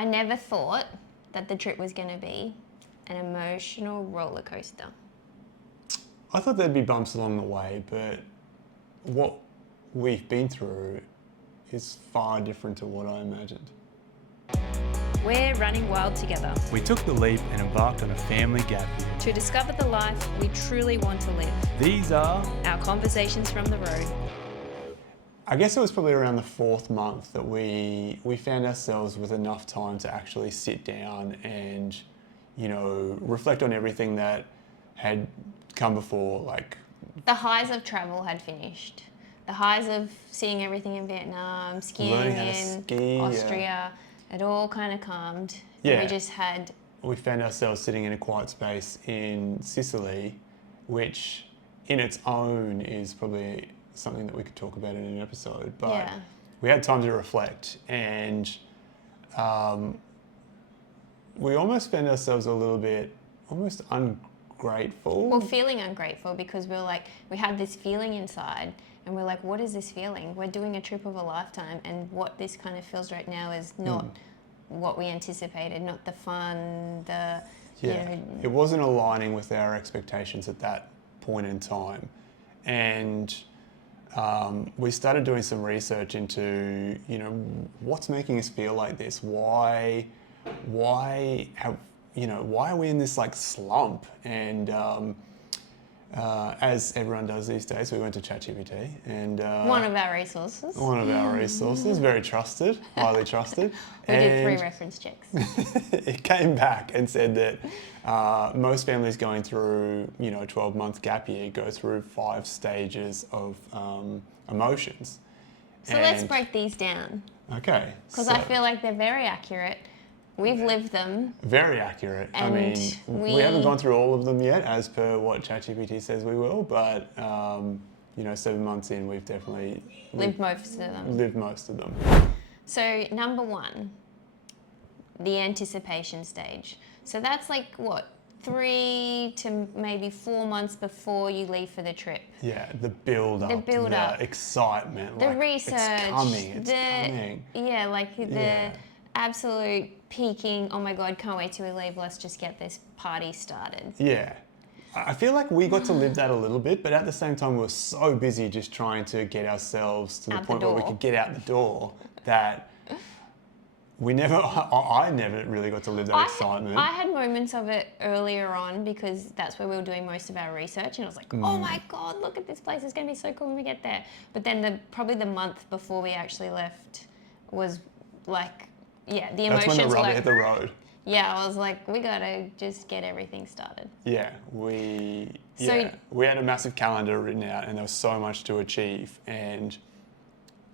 I never thought that the trip was going to be an emotional roller coaster. I thought there'd be bumps along the way, but what we've been through is far different to what I imagined. We're running wild together We took the leap and embarked on a family gap year. to discover the life we truly want to live. These are Our conversations from the road. I guess it was probably around the 4th month that we found ourselves with enough time to actually sit down and, reflect on everything that had come before, like... The highs of travel had finished. The highs of seeing everything in Vietnam, skiing Learning how to in ski, Austria, it all kind of calmed. Yeah. And we just had... We found ourselves sitting in a quiet space in Sicily, which in its own is probably something that we could talk about in an episode. But Yeah. we had time to reflect, and we almost found ourselves a little bit almost ungrateful. Well, feeling ungrateful because we had this feeling inside and we're like, what is this feeling? We're doing a trip of a lifetime and what this kind of feels right now is not what we anticipated, not the fun, It wasn't aligning with our expectations at that point in time. And we started doing some research into, what's making us feel like this? Why are we in this slump? And as everyone does these days, we went to ChatGPT and one of our resources. Very trusted, highly trusted. We did 3 reference checks. It came back and said that most families going through, a 12-month gap year go through 5 stages of emotions. So let's break these down. Okay. Because I feel like they're very accurate. We've lived them. Very accurate. And I mean, we haven't gone through all of them yet, as per what ChatGPT says we will, but 7 months in, we've definitely lived most of them. So number 1, the anticipation stage. So that's 3 to maybe 4 months before you leave for the trip. Yeah, the build-up, the excitement, the research, it's coming. Yeah, the absolute peaking, oh my God, can't wait till we leave, let's just get this party started. Yeah. I feel like we got to live that a little bit, but at the same time we were so busy just trying to get ourselves to the point where we could get out the door that I never really got to live that excitement. I had moments of it earlier on because that's where we were doing most of our research and I was like, oh my God, look at this place, it's going to be so cool when we get there. But then probably the month before we actually left was the emotions. That's when the rubber hit the road. Yeah, I was like, we gotta just get everything started. Yeah, we had a massive calendar written out and there was so much to achieve. And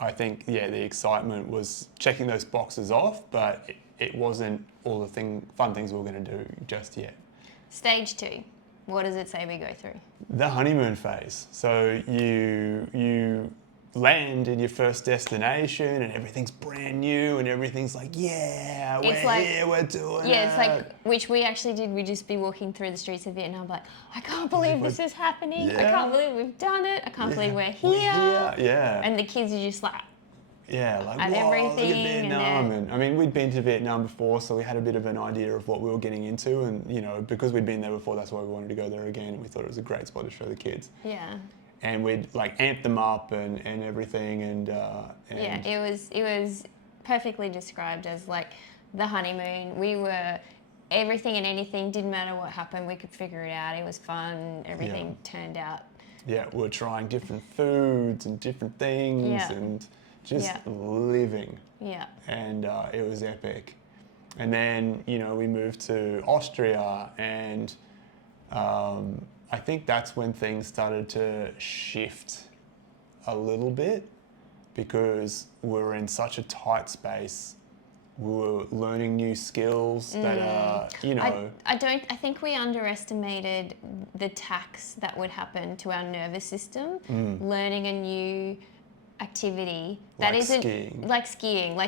I think, the excitement was checking those boxes off, but it wasn't all the fun things we were going to do just yet. Stage 2, what does it say we go through? The honeymoon phase. So you land in your first destination and everything's brand new and everything's we're here, we're doing it. Yeah, it's which we actually did. We'd just be walking through the streets of Vietnam I can't believe this is happening. Yeah. I can't believe we've done it. I can't believe we're here. Yeah. And the kids are just at everything. Look at Vietnam. And I mean, we'd been to Vietnam before, so we had a bit of an idea of what we were getting into. And, because we'd been there before, that's why we wanted to go there again. And we thought it was a great spot to show the kids. Yeah. And we'd amp them up and everything. And it was perfectly described as the honeymoon. We were everything and anything, didn't matter what happened, we could figure it out. It was fun. Everything turned out. Yeah, we're trying different foods and different things and just living. Yeah. And it was epic. And then, we moved to Austria and I think that's when things started to shift a little bit because we were in such a tight space. We were learning new skills that are, I think we underestimated the tax that would happen to our nervous system, learning a new activity that isn't skiing. Like skiing.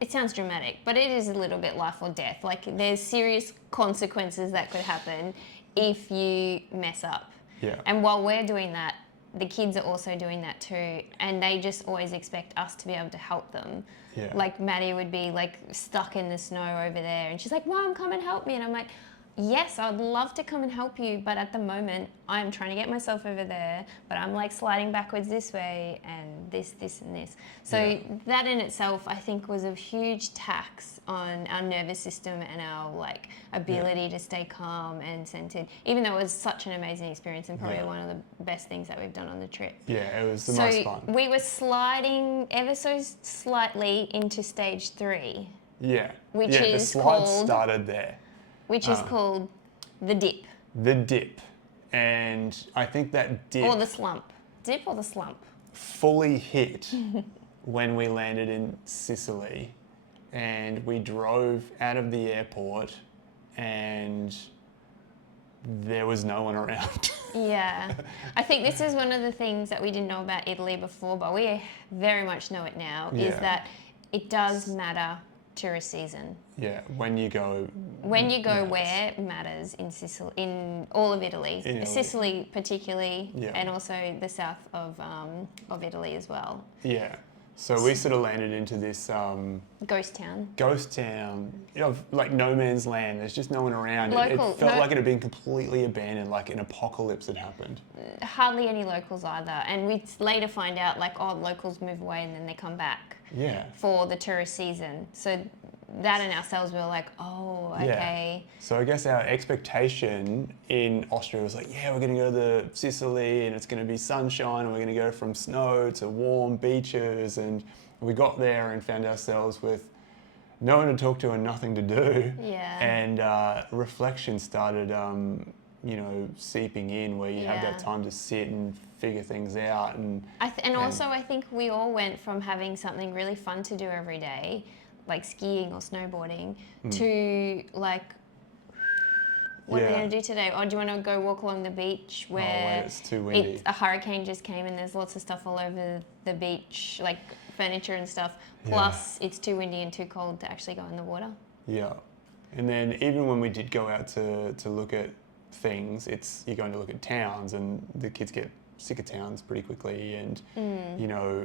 It sounds dramatic, but it is a little bit life or death. There's serious consequences that could happen if you mess up. Yeah. And while we're doing that, the kids are also doing that too, and they just always expect us to be able to help them. Yeah. Like Maddie would be like stuck in the snow over there, and she's like, "Mom, come and help me," and I'm like, yes, I'd love to come and help you, but at the moment, I'm trying to get myself over there, but I'm like sliding backwards this way and this, and this. So that in itself, I think, was a huge tax on our nervous system and our like ability to stay calm and centered, even though it was such an amazing experience and probably one of the best things that we've done on the trip. Yeah, it was the most fun. We were sliding ever so slightly into stage 3. Yeah. Which the is slide called- started there. Which is called the dip. The dip. And I think that dip Or the slump. Dip or the slump? fully hit when we landed in Sicily and we drove out of the airport and there was no one around. Yeah. I think this is one of the things that we didn't know about Italy before, but we very much know it now, is that it does matter tourist season. Yeah, when you go Where matters in Sicily, in all of Italy, Sicily particularly, and also the south of Italy as well. Yeah, so we sort of landed into this Ghost town of like no man's land. There's just no one around. It felt like it had been completely abandoned, like an apocalypse had happened. Hardly any locals either, and we later find out like, oh, locals move away and then they come back. Yeah. For the tourist season. So that and ourselves, we were like, oh, okay. Yeah. So I guess our expectation in Austria was like, we're going to go to Sicily and it's going to be sunshine and we're going to go from snow to warm beaches. And we got there and found ourselves with no one to talk to and nothing to do. Yeah. And reflection started, seeping in where you have that time to sit and figure things out. And also I think we all went from having something really fun to do every day, like skiing or snowboarding, to like, what are we going to do today? Oh, do you want to go walk along the beach where it's too windy? A hurricane just came and there's lots of stuff all over the beach, like furniture and stuff. Plus it's too windy and too cold to actually go in the water. Yeah. And then even when we did go out to look at things, you're going to look at towns and the kids get sick of towns pretty quickly, and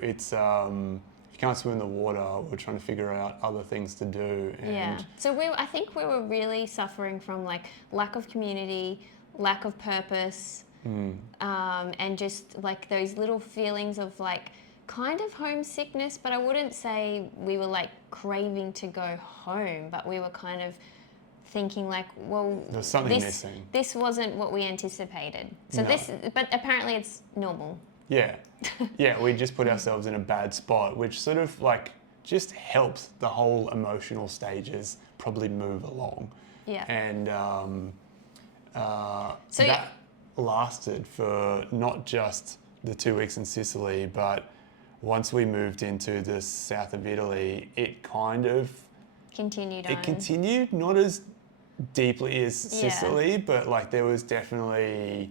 it's if you can't swim in the water, we're trying to figure out other things to do. And so I think we were really suffering from like lack of community, lack of purpose, and just like those little feelings of like kind of homesickness, but I wouldn't say we were like craving to go home, but we were kind of thinking like, well, there's something missing. This wasn't what we anticipated. So but apparently it's normal. Yeah. Yeah, we just put ourselves in a bad spot, which sort of like just helps the whole emotional stages probably move along. Yeah. And that lasted for not just the 2 weeks in Sicily, but once we moved into the south of Italy, it kind of continued It continued, not as deeply as Sicily, but like there was definitely,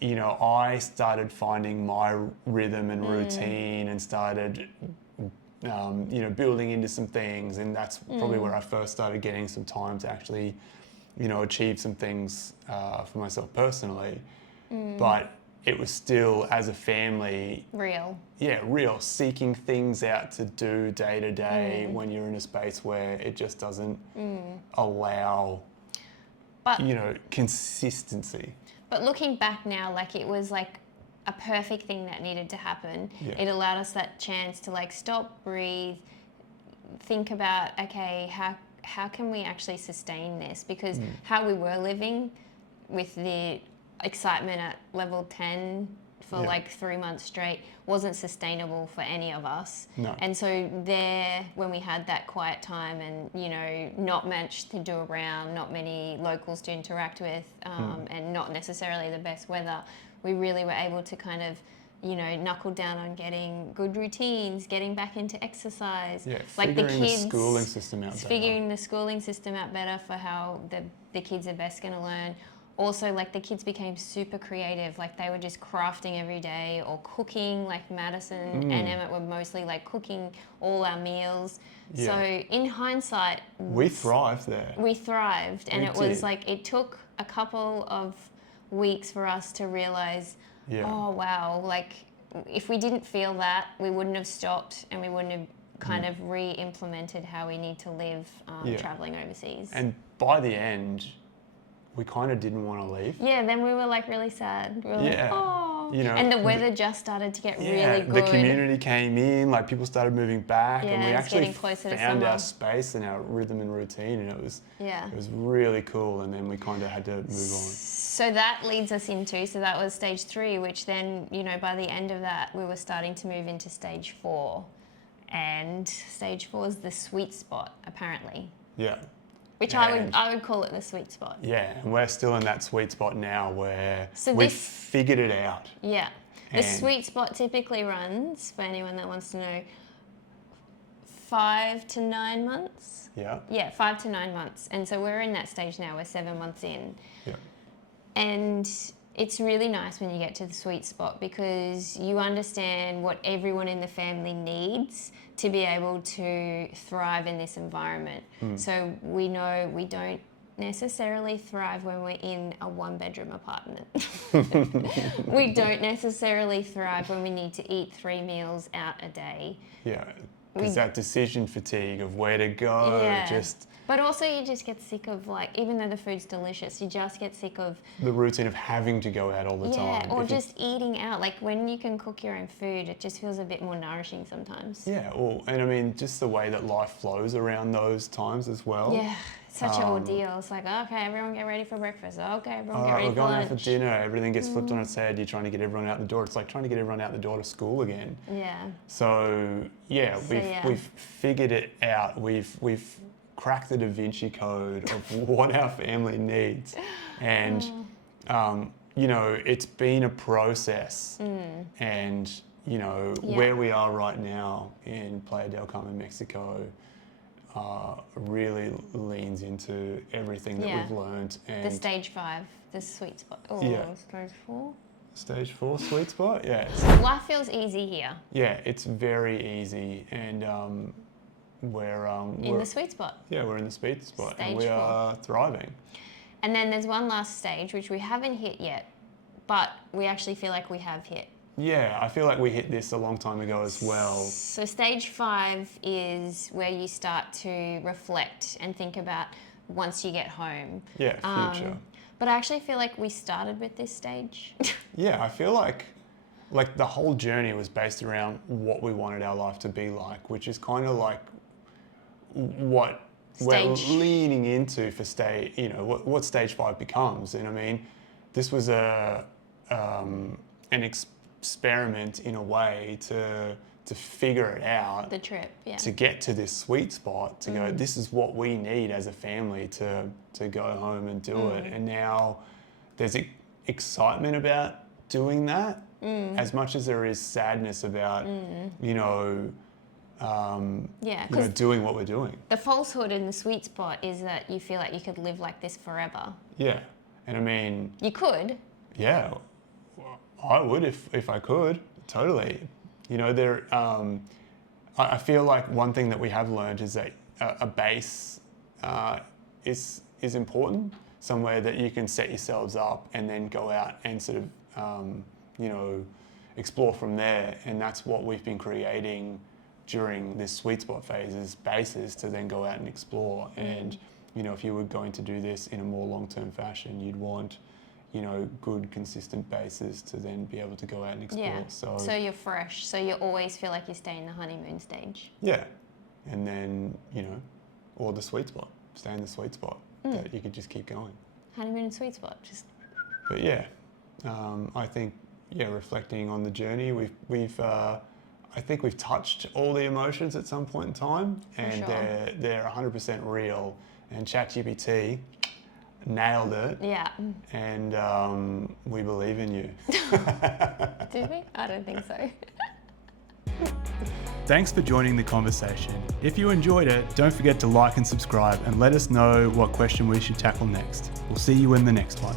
I started finding my rhythm and routine and started, building into some things. And that's probably where I first started getting some time to actually, achieve some things for myself personally. But it was still, as a family... Real. Yeah, real. Seeking things out to do day to day when you're in a space where it just doesn't allow, consistency. But looking back now, like it was like a perfect thing that needed to happen. Yeah. It allowed us that chance to like stop, breathe, think about, okay, how can we actually sustain this? Because how we were living with the excitement at level 10 for like 3 months straight wasn't sustainable for any of us. No. And so there, when we had that quiet time and, not much to do around, not many locals to interact with, and not necessarily the best weather, we really were able to kind of, knuckle down on getting good routines, getting back into exercise. Yeah, like the kids, the schooling system out better. Figuring the schooling system out better for how the kids are best going to learn. Also, like the kids became super creative, like they were just crafting every day or cooking, like Maddison and Emmett were mostly like cooking all our meals. Yeah. So in hindsight... We thrived there. We thrived, and it was like, it took a couple of weeks for us to realise, Yeah. oh wow, like if we didn't feel that, we wouldn't have stopped and we wouldn't have kind of re-implemented how we need to live Yeah. traveling overseas. And by the end, we kind of didn't want to leave. Yeah, then we were like really sad. We were like, Yeah. oh. You know, and the weather just started to get Yeah, really good. the community came in, like people started moving back, and Yeah, we it's actually getting closer to found summer. our space and our rhythm and routine, and it was Yeah. really cool. And then we kind of had to move on. So that leads us into, so that was stage 3, which then, you know, by the end of that, we were starting to move into stage 4. And stage 4 is the sweet spot, apparently. Yeah. Which And- I would call it the sweet spot. Yeah, and we're still in that sweet spot now where So we've this- figured it out. Yeah. The And- sweet spot typically runs, for anyone that wants to know, 5 to 9 months. Yeah. Yeah, 5 to 9 months. And so we're in that stage now, we're 7 months in. Yeah. And it's really nice when you get to the sweet spot because you understand what everyone in the family needs to be able to thrive in this environment. So we know we don't necessarily thrive when we're in a 1-bedroom apartment. We don't necessarily thrive when we need to eat 3 meals out a day. Yeah. Because that decision fatigue of where to go, just But also you just get sick of, like, even though the food's delicious, you just get sick of the routine of having to go out all the time. or If you- just eating out. Like when you can cook your own food, it just feels a bit more nourishing sometimes. Yeah, well, and I mean, just the way that life flows around those times as well. Yeah, it's such an ordeal. It's like, okay, everyone get ready for breakfast. Okay, everyone All get right, ready we're for going lunch. out for dinner. Everything gets flipped on its head. You're trying to get everyone out the door. It's like trying to get everyone out the door to school again. Yeah, So yeah, we've figured it out. We've cracked the Da Vinci Code of what our family needs, and you know, it's been a process. And you know, where we are right now in Playa del Carmen, Mexico, really leans into everything that we've learned. And the stage 5, the sweet spot. Oh, stage 4. Stage 4 sweet spot, yeah. Life feels easy here Yeah, it's very easy, and we're in the sweet spot. yeah, we're in the sweet spot, Stage and we 4. are thriving. And then there's one last stage which we haven't hit yet, but we actually feel like we have hit. Yeah, I feel like we hit this a long time ago as well. So stage 5 is where you start to reflect and think about once you get home. Yeah, future. But I actually feel like we started with this stage. Yeah, I feel like the whole journey was based around what we wanted our life to be like, which is kind of like what we're Stage. leaning into for stage, you know, what stage 5 becomes. And I mean, this was an experiment in a way to figure it out, The trip, yeah. to get to this sweet spot, to go, this is what we need as a family to go home and do it. And now there's excitement about doing that, as much as there is sadness about, you know, Yeah, you know, 'cause doing what we're doing. the falsehood in the sweet spot is that you feel like you could live like this forever. Yeah, and I mean, You could. yeah, I would if I could, totally. You know, there. I feel like one thing that we have learned is that a base is important, somewhere that you can set yourselves up and then go out and sort of, you know, explore from there. And that's what we've been creating during this sweet spot phase, is bases to then go out and explore. And, you know, if you were going to do this in a more long-term fashion, you'd want, you know, good, consistent bases to then be able to go out and explore. Yeah. So you're fresh. So you always feel like you stay in the honeymoon stage. Yeah. And then, you know, or the sweet spot. Stay in the sweet spot. That you could just keep going. Honeymoon and sweet spot. Just But yeah, I think, yeah, reflecting on the journey, we've I think we've touched all the emotions at some point in time, and sure. they're 100% real. And ChatGPT nailed it. yeah. And we believe in you. Do we? I don't think so. Thanks for joining the conversation. If you enjoyed it, don't forget to like and subscribe and let us know what question we should tackle next. We'll see you in the next one.